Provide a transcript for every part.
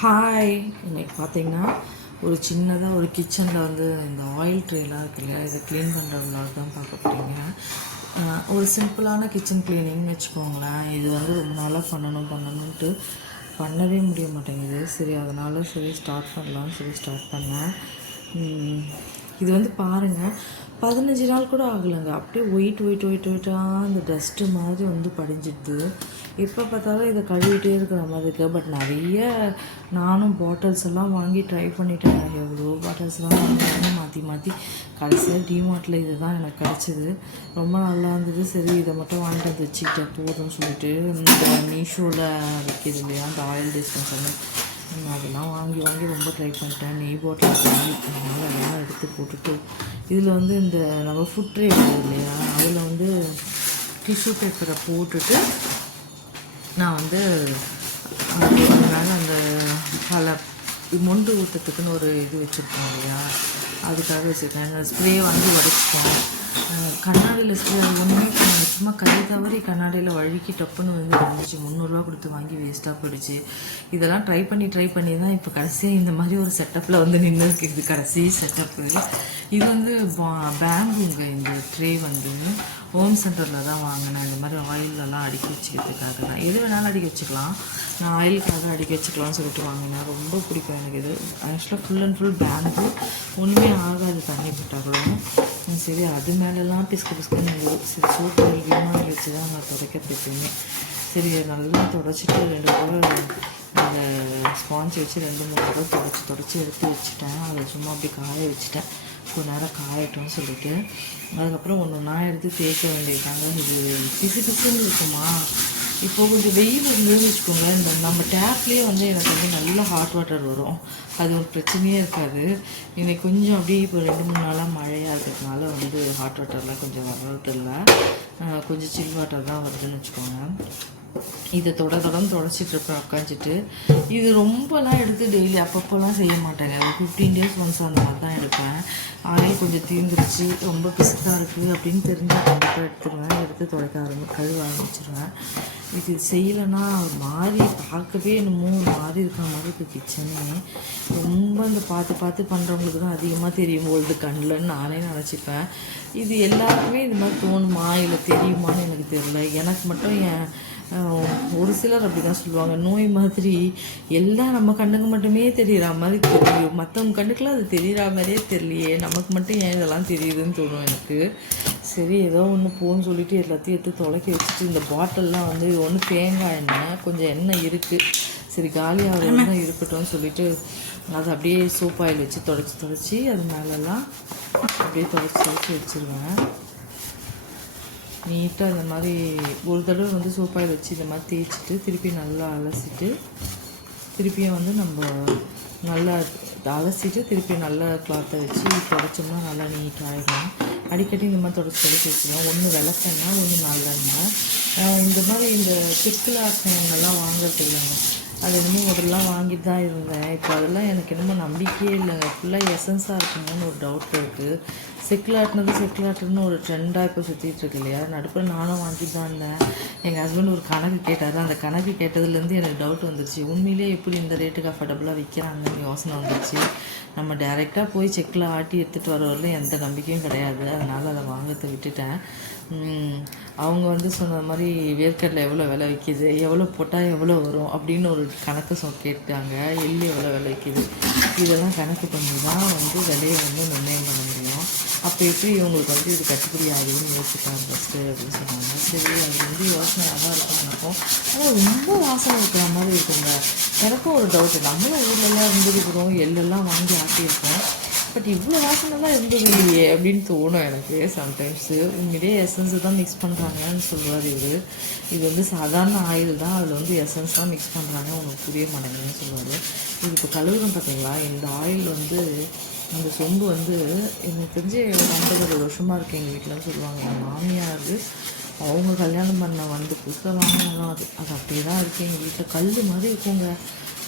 Hi இன்றைக்கி பார்த்தீங்கன்னா ஒரு சின்னதாக ஒரு கிச்சனில் வந்து இந்த ஆயில் ட்ரேலாம் இருக்குல்ல இல்லையா இதை க்ளீன் பண்ணுற விளாக் தான் பார்க்க போகிறீங்க ஒரு சிம்பிளான கிச்சன் க்ளீனிங்னு வச்சுக்கோங்களேன். இது வந்து ரொம்ப நாளாக பண்ணணும் பண்ணணுன்ட்டு பண்ணவே முடிய மாட்டேங்குது. சரி அதனால் சரி ஸ்டார்ட் பண்ணலாம்னு சொல்லி ஸ்டார்ட் பண்ணேன். இது வந்து பாருங்கள் பதினஞ்சு நாள் கூட ஆகலைங்க. அப்படியே ஒயிட் ஒயிட் ஒயிட் ஒயிட்டாக அந்த டஸ்ட்டு மாதிரி வந்து படிஞ்சிடுது. எப்போ பார்த்தாலும் இதை கழுவிட்டே இருக்கிற மாதிரி இருக்குது பட் நிறைய நானும் பாட்டில்ஸ் எல்லாம் வாங்கி ட்ரை பண்ணிட்டேன். எவ்வளோ பாட்டில்ஸ்லாம் வாங்கி மாற்றி மாற்றி கடைசியாக டிமார்ட்டில் இது தான் எனக்கு கிடச்சிது. ரொம்ப நல்லா இருந்தது. சரி இதை மட்டும் வாங்கிட்டு வந்து வச்சுக்கிட்டேன். போதும்னு சொல்லிட்டு இந்த மீஷோவில் விற்கிது இல்லையா? அந்த ஆயில் டிஸ்பென்சர் நான் அதெல்லாம் வாங்கி வாங்கி ரொம்ப ட்ரை பண்ணிட்டேன். நெய் பாட்டில் வாங்கி அதனால் அதெல்லாம் எடுத்து போட்டுட்டு. இதில் வந்து இந்த நம்ம ஃபுட் ட்ரே இருக்குது இல்லையா? அதில் வந்து டிஷ்யூ பேப்பரை போட்டுட்டு நான் வந்து அதனால் அந்த பல மொண்டு ஊற்றத்துக்குன்னு ஒரு இது வச்சுருக்கோம் இல்லையா? அதுக்காக வச்சுருக்கேன். ஸ்ப்ரே வாங்கி உடச்சிட்டேன் கண்ணாடியில் ஸ்ப்ரே ஒன்றுமே சும்மா கை தவறி கண்ணாடியில் வழுக்கி டப்புன்னு வந்து வந்துச்சு முந்நூறுரூவா கொடுத்து வாங்கி வேஸ்ட்டாக போயிடுச்சு. இதெல்லாம் ட்ரை பண்ணி ட்ரை பண்ணி தான் இப்போ கடைசியாக இந்த மாதிரி ஒரு செட்டப்பில் வந்து நின்று இருக்குது கடைசி செட்டப்பு இது வந்து பேம்புங்க இந்த ட்ரே வந்து. ஹோம் சென்டரில் தான் வாங்கினேன். இந்த மாதிரி ஆயிலெல்லாம் அடுக்கி வச்சுக்கிறதுக்காக தான். எது வேணாலும் அடிக்க வச்சுக்கலாம். நான் ஆயிலுக்காக அடுக்கி வச்சுக்கலாம்னு சொல்லிட்டு வாங்கினேன். ரொம்ப பிடிக்கும் எனக்கு இது. ஆக்சுவலாக ஃபுல் அண்ட் ஃபுல் பேம்பு ஒன்றுமே ஆகாது தண்ணி போட்டால் கூட உம் சரி அது மேலெல்லாம் பிசுக்கு பிசுக்குன்னு சரி சோப்பு விமானம் வச்சு தான் நான் துடைக்கிறது எப்பயுமே சரி நல்லா தொடச்சிட்டு ரெண்டு தடவை அந்த ஸ்பாஞ்ச் வச்சு ரெண்டு மூணு தடவை தொடச்சி தொடச்சி எடுத்து வச்சுட்டேன் அதை சும்மா அப்படி காய வச்சுட்டேன் கொஞ்ச நேரம் காயட்டும்னு சொல்லிட்டு அதுக்கப்புறம் ஒன்று ஒன்றா எடுத்து தேய்க்க வேண்டியதாங்க இது பிசு பிசுன்னு இருக்குமா இப்போ கொஞ்சம் வெயில் இருந்ததுன்னு வச்சுக்கோங்களேன் இந்த நம்ம டேப்லேயே வந்து எனக்கு வந்து நல்ல ஹாட் வாட்டர் வரும். அது ஒரு பிரச்சனையே இருக்காது. இன்னைக்கு கொஞ்சம் அப்படியே இப்போ ரெண்டு மூணு நாளாக மழையாக இருக்கிறதுனால வந்து ஹாட் வாட்டர்லாம் கொஞ்சம் வர்றதில்ல கொஞ்சம் சில் வாட்டர் தான் வருதுன்னு வச்சுக்கோங்க. இதை தொட தொடர்ந்து தொடச்சிட்டு இருப்பேன் உட்காந்துட்டு இது ரொம்பலாம் எடுத்து டெய்லி அப்பப்போலாம் செய்ய மாட்டேங்க. ஒரு ஃபிஃப்டீன் டேஸ் ஒன்ஸ் அந்த மாதிரி தான் எடுப்பேன். ஆயில் கொஞ்சம் தீர்ந்துருச்சு ரொம்ப பிசுக்காக இருக்குது அப்படின்னு தெரிஞ்சால் கண்டிப்பாக எடுத்துருவேன். எடுத்து துடைக்க ஆரம்பி கழுவ ஆரம்பிச்சிருவேன். இது செய்யலைன்னா ஒரு மாதிரி பார்க்கவே என்னமோ ஒரு மாதிரி இருக்கிற மாதிரி இருக்குது கிச்சனே ரொம்ப இந்த பார்த்து பார்த்து பண்ணுறவங்களுக்கு தான் அதிகமாக தெரியும் பொழுது கண்ணில்னு நானே நினச்சிப்பேன். இது எல்லாருக்குமே இது மாதிரி தோணுமா இல்லை தெரியுமான்னு எனக்கு தெரியல. எனக்கு மட்டும் என் ஒரு சிலர் அப்படி தான் சொல்லுவாங்க. நோய் மாதிரி எல்லாம் நம்ம கண்ணுக்கு மட்டுமே தெரிகிற மாதிரி தெரியும். மற்றவங்க கண்ணுக்குலாம் அது தெரிகிற மாதிரியே தெரியலையே. நமக்கு மட்டும் ஏன் இதெல்லாம் தெரியுதுன்னு தோணும் எனக்கு. சரி ஏதோ ஒன்று போன்னு சொல்லிட்டு எல்லாத்தையும் எடுத்து தொலைக்கி வச்சுட்டு இந்த பாட்டில்லாம் வந்து இது ஒன்று தேங்காய் எண்ணெய் கொஞ்சம் எண்ணெய் இருக்குது சரி காலியாக தான் இருக்கட்டும்னு சொல்லிட்டு அதை அப்படியே சோப் ஆயில் வச்சு தொடச்சி தொடச்சி அது மேலெல்லாம் அப்படியே தொடச்சி தொடச்சி வச்சுருவேன். நீட்டாக இந்த மாதிரி ஒரு தடவை வந்து சோப்பாயில் வச்சு இந்த மாதிரி தேய்ச்சிட்டு திருப்பி நல்லா அலசிட்டு திருப்பியும் வந்து நம்ம நல்லா அலசிட்டு திருப்பி நல்லா கிளாத்தை வச்சு தொடச்சோம்னா நல்லா நீட்டாகிடும் அடிக்கடி இந்த மாதிரி தொடர்ச்சி தொடச்சி வச்சுருவேன். ஒன்று விளக்கெண்ணெய் ஒன்று நல்லெண்ணெய். ஆஹ் இந்த மாதிரி இந்த பிக்கில் வாங்குறது இல்லைங்க. அது என்னமோ முதல்லாம் வாங்கிட்டு தான் இருந்தேன். இப்போ அதெல்லாம் எனக்கு என்னமோ நம்பிக்கையே இல்லைங்க. ஃபுல்லாக எசன்ஸாக இருக்குமோன்னு ஒரு டவுட் இருக்குது செக்குலாட்டினது செக்குலாட்டுன்னு ஒரு ட்ரெண்டாக இப்போ சுற்றிட்டு இருக்கு இல்லையா? நடுப்பில் நானும் வாங்கிட்டு தான் இருந்தேன். எங்கள் ஹஸ்பண்ட் ஒரு கணக்கு கேட்டார். அந்த கணக்கு கேட்டதுலேருந்து எனக்கு டவுட் வந்துருச்சு உண்மையிலேயே எப்படி இந்த ரேட்டுக்கு அஃபர்டபுளாக விற்கிறாங்கன்னு யோசனை வந்துருச்சு நம்ம டேரெக்டாக போய் செக்கில் ஆட்டி எடுத்துகிட்டு வர வரல எந்த நம்பிக்கையும் கிடையாது. அதனால் அதை வாங்கிறத விட்டுட்டேன். அவங்க வந்து சொன்ன மாதிரி வேர்க்கடலை எவ்வளோ விலை விற்கிது? எவ்வளோ போட்டால் எவ்வளோ வரும்? அப்படின்னு ஒரு கணக்கு சொ கேட்டாங்க. எள்ளு எவ்வளோ விலை விற்கிது? இதெல்லாம் கணக்கு பண்ணி தான் வந்து விலையை வந்து நிர்ணயம் பண்ண முடியும். அப்போ எப்படி இவங்களுக்கு வந்து இது கட்டுப்படி ஆகுதுன்னு யோசிச்சிட்டாங்க ஃபஸ்ட்டு அப்படின்னு சொன்னாங்க. சரி அது வந்து யோசனையாக தான் இருக்கும் எனக்கும் ஆனால் ரொம்ப வாசனை இருக்கிற மாதிரி இருக்குங்க. எனக்கும் ஒரு டவுட்டு நம்மளும் ஊர்லலாம் இருந்துருக்கிறோம். எள்ளெல்லாம் வாங்கி ஆட்டியிருக்கோம். பட் இவ்வளோ வாசனைலாம் இருந்தது இல்லையே அப்படின்னு தோணும் எனக்கு சம்டைம்ஸு உண்மையிலே எசன்ஸு தான் மிக்ஸ் பண்ணுறாங்கன்னு சொல்லுவார் இவர். இது வந்து சாதாரண ஆயில் தான் அதில் வந்து எசன்ஸ் தான் மிக்ஸ் பண்ணுறாங்க உனக்கு புரிய மாட்டேங்குதுன்னு சொல்லுவார். இது இப்போ கழுவுறோம் பார்த்தீங்களா இந்த ஆயில் வந்து அந்த சொம்பு வந்து எனக்கு தெரிஞ்சு ஐம்பது வருஷமாக இருக்குது எங்கள் வீட்டில்னு சொல்லுவாங்க. எங்கள் மாமியார் அவங்க கல்யாணம் பண்ண வந்து புதுசாக வாங்கினாலும் அது. அது அப்படியே தான் இருக்குது எங்கள் வீட்டில். கல் மாதிரி இருக்குங்க.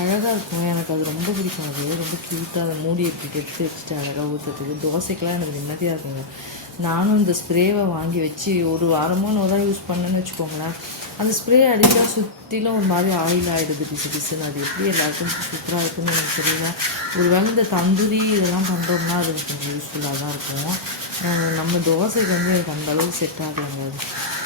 அழகாக இருக்கும். எனக்கு அது ரொம்ப பிடிக்கும். அது ரொம்ப க்யூட்டாக அதை மூடி எப்படி எடுத்து வச்சுட்டு அழகாக ஊற்றுறதுக்கு தோசைக்கெலாம் எனக்கு நிம்மதியாக இருக்குங்க. நானும் இந்த ஸ்ப்ரேவை வாங்கி வச்சு ஒரு வாரமோ நூறுரூவா யூஸ் பண்ணேன்னு வச்சுக்கோங்களேன். அந்த ஸ்ப்ரே அடித்தா சுற்றிலும் ஒரு மாதிரி ஆயில் ஆகிடுது பிசு பிசுன்னு. அது எப்படி எல்லாருக்கும் சூப்பராக இருக்குன்னு எனக்கு தெரியல. ஒரு வேளை இந்த தந்தூரி இதெல்லாம் பண்ணுறோம்னா அது கொஞ்சம் யூஸ்ஃபுல்லாக தான் இருக்கும். நம்ம தோசைக்கு வந்து எனக்கு அந்த அளவுக்கு செட் ஆகலைங்க அது.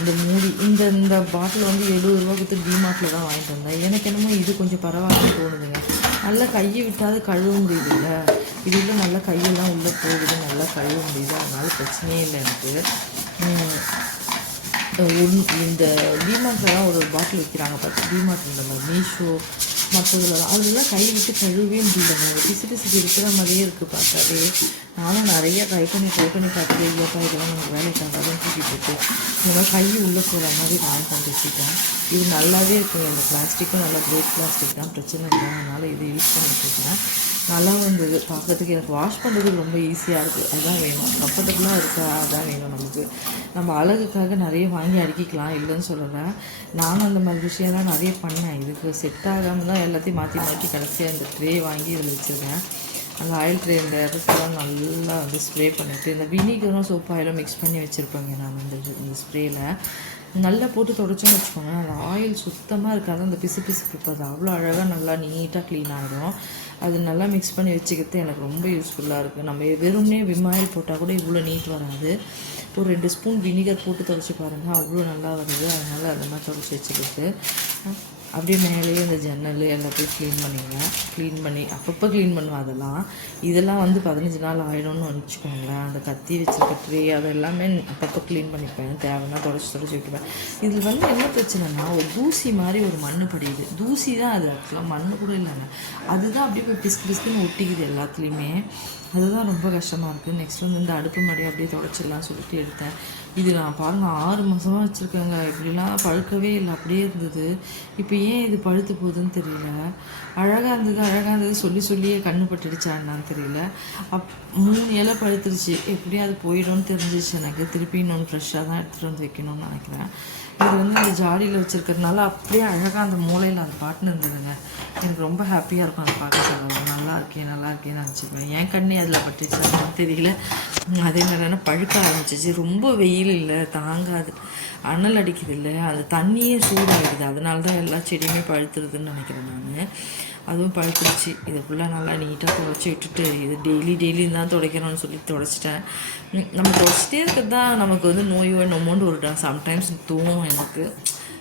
இந்த மூடி இந்த இந்த பாட்டில் வந்து எழுபது ரூபா கொடுத்து டிமார்ட்டில் தான் வாங்கிட்டு வந்தேன். எனக்கு என்னமோ இது கொஞ்சம் பரவாயில்ல தோணுதுங்க. நல்லா கையை விட்டாது கழுவ முடியுதுல்ல இது இல்லை நல்லா கையெல்லாம் உள்ளே போகுது நல்லா கழுவ முடியுது. அதனால பிரச்சனையே இல்லை எனக்கு. இந்த ஒன் இந்த டிமார்ட்லலாம் ஒரு பாட்டில் விற்கிறாங்க பார்த்து டிமார்ட் இந்த மாதிரி மீஷோ மற்றதுலலாம் அதெல்லாம் கை விட்டு கழுவே முடியலங்க அது பிசு பிசுக்கு இருக்கிற மாதிரியே இருக்குது பார்த்தாவே நானும் நிறைய ட்ரை பண்ணி ட்ரை பண்ணி பார்த்துட்டு ஐயோப்பா இதெல்லாம் நமக்கு வேலைக்கு ஆகாதுன்னு தூக்கிட்டு இருக்கேன் இந்த மாதிரி கை உள்ளே போகிற மாதிரி நான் பண்ணிட்டுருக்கேன் இது நல்லாவே இருக்குங்க. இந்த பிளாஸ்டிக்கும் நல்லா கிரேட் பிளாஸ்டிக் தான். பிரச்சனை இல்லை. அதனால் இது யூஸ் பண்ணிட்டுருக்கேன் நல்லா வந்தது பார்க்கறதுக்கு எனக்கு வாஷ் பண்ணுறதுக்கு ரொம்ப ஈஸியாக இருக்குது அதுதான் வேணும். கம்ஃபர்டபுளாக இருக்கா? அதுதான் வேணும் நமக்கு. நம்ம அழகுக்காக நிறைய வாங்கி அடுக்கிக்கலாம் இல்லைன்னு சொல்லலை. நானும் அந்த மாதிரி விஷயம்லாம் நிறைய பண்ணேன். இதுக்கு செட் ஆகாமல் தான் எல்லாத்தையும் மாற்றி மாற்றி கடைசியாக அந்த ட்ரே வாங்கி இதில் வச்சுருக்கேன் அந்த ஆயில் ட்ரே இந்த இடத்துலாம் நல்லா வந்து ஸ்ப்ரே பண்ணிவிட்டு இந்த வினிகரும் சோப் ஆயிலும் மிக்ஸ் பண்ணி வச்சுருப்பேங்க நான் இந்த இந்த ஸ்ப்ரேயில் நல்லா போட்டு தொடச்சோன்னு வச்சுக்கோங்க அந்த ஆயில் சுத்தமாக இருக்காது. அந்த பிசு பிசுப்பு இருக்காது. அவ்வளோ அழகாக நல்லா நீட்டாக க்ளீன் ஆகிடும் அது நல்லா மிக்ஸ் பண்ணி வச்சுக்கிறது எனக்கு ரொம்ப யூஸ்ஃபுல்லாக இருக்குது நம்ம வெறும்னே விம் ஆயில் போட்டால் கூட இவ்வளோ நீட் வராது. ஒரு ரெண்டு ஸ்பூன் வினிகர் போட்டு தொடச்சி பாருங்கள் அவ்வளோ நல்லா வருது. அதனால் அந்த மாதிரி தொடச்சி வச்சுக்கிட்டு அப்படியே மேலேயே இந்த ஜன்னல் எல்லாத்தையும் க்ளீன் பண்ணிடுவேன் க்ளீன் பண்ணி அப்பப்போ க்ளீன் பண்ணுவேன் அதெல்லாம். இதெல்லாம் வந்து பதினஞ்சு நாள் ஆயிடும்னு வச்சுக்கோங்களேன். அந்த கத்தி வச்சிருக்க ட்ரே அது எல்லாமே அப்பப்போ க்ளீன் பண்ணிப்பேன். தேவைன்னா தொடச்சி தொடச்சி விட்டுப்பேன். இதில் வந்து என்ன பிரச்சனைனா ஒரு தூசி மாதிரி ஒரு மண் படியுது. தூசி தான் அது ஆக்சுவலாக மண் கூட இல்லைங்க. அதுதான் அப்படியே போய் பிஸ்கு பிஸ்குன்னு ஒட்டிக்குது எல்லாத்துலேயுமே. அதுதான் ரொம்ப கஷ்டமாக இருக்குது நெக்ஸ்ட் வந்து இந்த அடுப்பு மடையை அப்படியே தொடச்சிடலாம் சொல்லிட்டு எடுத்தேன். இது நான் பாருங்கள் ஆறு மாதமாக வச்சுருக்கேங்க. இப்படிலாம் பழுக்கவே இல்லை. அப்படியே இருந்தது. இப்போ ஏன் இது பழுத்து போகுதுன்னு தெரியல. அழகாக இருந்தது அழகாக இருந்தது சொல்லி சொல்லியே கண்ணு பட்டுடுச்சான்னு என்னன்னு தெரியல. அப் மூணு இலை பழுத்துருச்சு. எப்படியும் அது போயிடும்னு தெரிஞ்சிச்சு எனக்கு. திருப்பி இன்னொன்று ஃப்ரெஷ்ஷாக தான் எடுத்துகிட்டு வந்து வைக்கணும்னு நினைக்கிறேன். இது வந்து இந்த ஜாடியில் வச்சுருக்கிறதுனால அப்படியே அழகாக அந்த மூலையில் அந்த பாட்டுன்னு இருந்ததுங்க எனக்கு ரொம்ப ஹாப்பியாக இருக்கும் அந்த பாட்டு சொல்லுவாங்க நல்லா இருக்கே நல்லா இருக்கேன்னு நினச்சிப்பேன் என் கண்ணே அதில் பட்டுச்சு தெரியல. அதே மாதிரியான பழுக்க ஆரம்பிச்சிச்சு. ரொம்ப வெயில் இல்லை தாங்காது. அனல் அடிக்குது இல்லை. அது தண்ணியே சூடாகிடுது அதனால தான் எல்லா செடியுமே பழுத்துருதுன்னு நினைக்கிறேன் நான். அதுவும் பழுத்துருச்சு இது ஃபுல்லாக நல்லா நீட்டாக துடைச்சி விட்டுட்டு இது டெய்லி டெய்லி தான் துடைக்கணும்னு சொல்லி துடைச்சிட்டேன். நம்ம துடைச்சிட்டே இருக்கிறது தான் நமக்கு வந்து நோய் நோமோன்னு ஒரு சம்டைம்ஸ் தோணும் எனக்கு.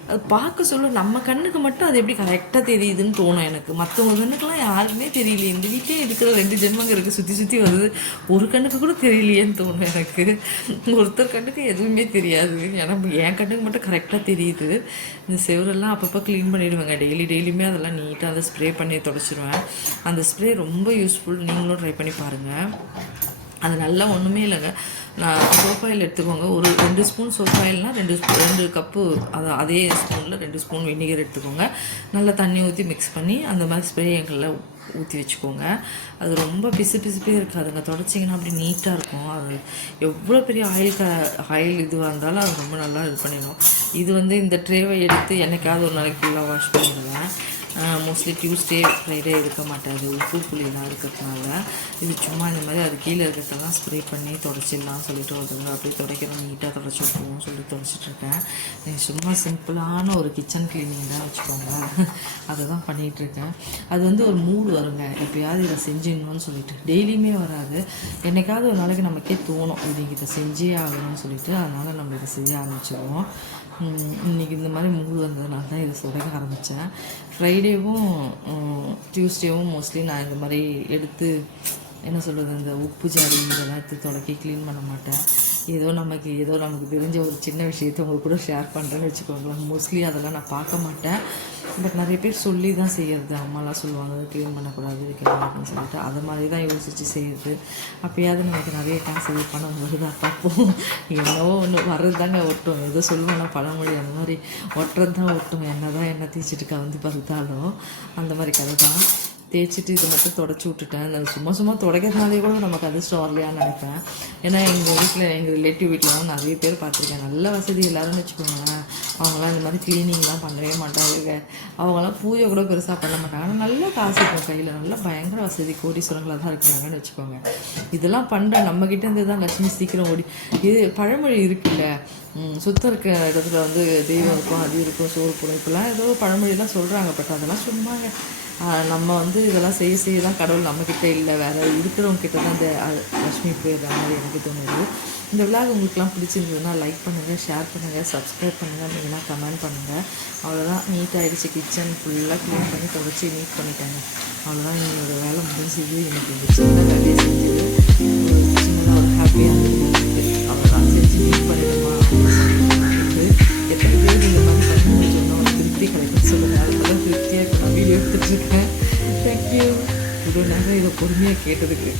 அது பார்க்க சொல்ல நம்ம கண்ணுக்கு மட்டும் அது எப்படி கரெக்டாக தெரியுதுன்னு தோணும் எனக்கு. மற்றவங்க கண்ணுக்கெலாம் யாருக்குமே தெரியல இந்த வீட்டிலே இருக்கிற ரெண்டு ஜென்மங்க இருக்குது சுற்றி சுற்றி வருது. ஒரு கண்ணுக்கு கூட தெரியலையேன்னு தோணும் எனக்கு. ஒருத்தர் கண்ணுக்கு எதுவுமே தெரியாது. ஏன்னா என் கண்ணுக்கு மட்டும் கரெக்டாக தெரியுது. இந்த செவரெல்லாம் அப்பப்போ க்ளீன் பண்ணிவிடுவேங்க டெய்லி டெய்லியுமே அதெல்லாம் நீட்டாக அதை ஸ்ப்ரே பண்ணி தொடச்சிடுவேன் அந்த ஸ்ப்ரே ரொம்ப யூஸ்ஃபுல் நீங்களும் ட்ரை பண்ணி பாருங்கள் அது நல்லா ஒன்றுமே இல்லைங்க. நான் சோஃபாயில் எடுத்துக்கோங்க. ஒரு ரெண்டு ஸ்பூன் சோஃபாயில்னால் ரெண்டு ஸ்பூ- ரெண்டு கப்பு அது அதே ஸ்பூனில் ரெண்டு ஸ்பூன் வினிகர் எடுத்துக்கோங்க. நல்லா தண்ணி ஊற்றி மிக்ஸ் பண்ணி அந்த மாதிரி ஸ்ப்ரேயங்களில் ஊற்றி வச்சுக்கோங்க. அது ரொம்ப பிசு பிசுப்பே இருக்காதுங்க. தொடச்சிங்கன்னா அப்படி நீட்டாக இருக்கும். அது எவ்வளோ பெரிய ஆயில் க ஆயில் இதுவாக இருந்தாலும் அது ரொம்ப நல்லா இது பண்ணிடும். இது வந்து இந்த ட்ரேவை எடுத்து என்னைக்காவது ஒரு நாளைக்கு ஃபுல்லாக வாஷ் பண்ணிடுவேன். மோஸ்ட்லி டியூஸ்டே ஃப்ரைடே இருக்க மாட்டாது உப்பு புளியெல்லாம் இருக்கிறதுனால. இது சும்மா இந்த மாதிரி அது கீழே இருக்கிறதெல்லாம் ஸ்ப்ரே பண்ணி தொடச்சிடலாம் சொல்லிட்டு ஒரு தடவை அப்படியே துடைக்கிறோம். நீட்டாக தொடச்சி விட்டுருவோம் சொல்லி தொடச்சிட்ருக்கேன். சும்மா சிம்பிளான ஒரு கிச்சன் க்ளீனிங் தான் வச்சுக்கோங்க அதை தான் பண்ணிகிட்ருக்கேன். அது வந்து ஒரு மூடு வருங்க. எப்பயாவது இதை செஞ்சிடணும்னு சொல்லிட்டு. டெய்லியுமே வராது. என்னைக்காவது ஒரு நாளைக்கு நமக்கே தோணும். இன்னைக்கு இதை செஞ்சே ஆகணும்னு சொல்லிட்டு. அதனால் நம்ம இதை செய்ய ஆரம்பிச்சிடுவோம் இன்றைக்கி இன்னைக்கு இந்த மாதிரி மூடு வந்ததுனால தான் இதை தொடங்க ஆரம்பித்தேன் ஃப்ரைடேவும் டியூஸ்டேவும் மோஸ்ட்லி நான் இந்த மாதிரி எடுத்து என்ன சொல்கிறது இந்த உப்பு ஜாடி இதெல்லாம் எடுத்து தொடக்கி க்ளீன் பண்ண மாட்டேன். ஏதோ நமக்கு ஏதோ நமக்கு தெரிஞ்ச ஒரு சின்ன விஷயத்தை உங்களுக்கு கூட ஷேர் பண்ணுறேன்னு வச்சுக்கோங்களேன். மோஸ்ட்லி அதெல்லாம் நான் பார்க்க மாட்டேன். பட் நிறைய பேர் சொல்லி தான் செய்யறது. அம்மாலாம் சொல்லுவாங்க க்ளீன் பண்ணக்கூடாது வைக்கணும் அப்படின்னு சொல்லிட்டு. அதை மாதிரி தான் யோசித்து செய்கிறது அப்பயாவது நமக்கு நிறைய காசு இது பணம் வருதா பார்ப்போம். என்னவோ ஒன்று வர்றது தாங்க ஒட்டும் ஏதோ சொல்லுவேன்னா பழமொழி அந்த மாதிரி. ஒட்டுறது தான் ஒட்டும் என்ன தான் என்ன தீச்சிட்டுக்கா கலந்து பருத்தாலும் அந்த மாதிரி கதை தான். தேய்ச்சிட்டு இதை மட்டும் தொடச்சி விட்டுட்டேன். இந்த சும்மா சும்மா துடைக்கிறதுனாலே கூட நமக்கு அதிர்ஷ்டம் வரலையான்னு நினைப்பேன். ஏன்னா எங்கள் வீட்டில் எங்கள் ரிலேட்டிவ் வீட்டிலலாம் நிறைய பேர் பார்த்துருக்கேன். நல்ல வசதி எல்லாரும்னு வச்சுக்கோங்களேன். அவங்களாம் இந்த மாதிரி க்ளீனிங்லாம் பண்ணவே மாட்டாங்க. அவங்களாம் பூஜை கூட பெருசாக பண்ண மாட்டாங்க. ஆனால் நல்ல காசு இருக்கும் கையில். நல்லா பயங்கர வசதி. கோடீஸ்வரங்களாக தான் இருக்கிறாங்கன்னு வச்சுக்கோங்க. இதெல்லாம் பண்ணுற நம்மக்கிட்ட இருந்து தான் லட்சுமி சீக்கிரம் ஓடி. இது பழமொழி இருக்குல்ல. சுத்தம் இருக்க இடத்துல வந்து தெய்வம் இருக்கும் அது இருக்கும் சோறு போடும். இப்போலாம் ஏதோ பழமொழிலாம் சொல்கிறாங்க பட் அதெல்லாம் சும்மாங்க. நம்ம வந்து இதெல்லாம் செய்ய செய்ய தான் கடவுள் நம்மக்கிட்ட இல்லை. வேறு இருக்கிறவங்க கிட்ட தான் இந்த லக்ஷ்மி போயிடுற மாதிரி எனக்கு தோணுது. இந்த விழாக் உங்களுக்குலாம் பிடிச்சிருந்ததுன்னா லைக் பண்ணுங்கள் ஷேர் பண்ணுங்கள் சப்ஸ்கிரைப் பண்ணுங்கள் மெயினாக கமெண்ட் பண்ணுங்கள் அவ்வளோதான் நீட் ஆகிடுச்சு கிச்சன் ஃபுல்லாக க்ளீன் பண்ணி தொடச்சி நீட் பண்ணிட்டாங்க. அவ்வளோதான் என்னோடய வேலை முடிஞ்சது எனக்கு இந்த சின்ன வேலையை செஞ்சது. ஒரு சின்னதாக ஒரு ஹாப்பியாக தேங்க்யூ இவ்வளோ நேரம் இதை பொறுமையாக கேட்டதுக்கு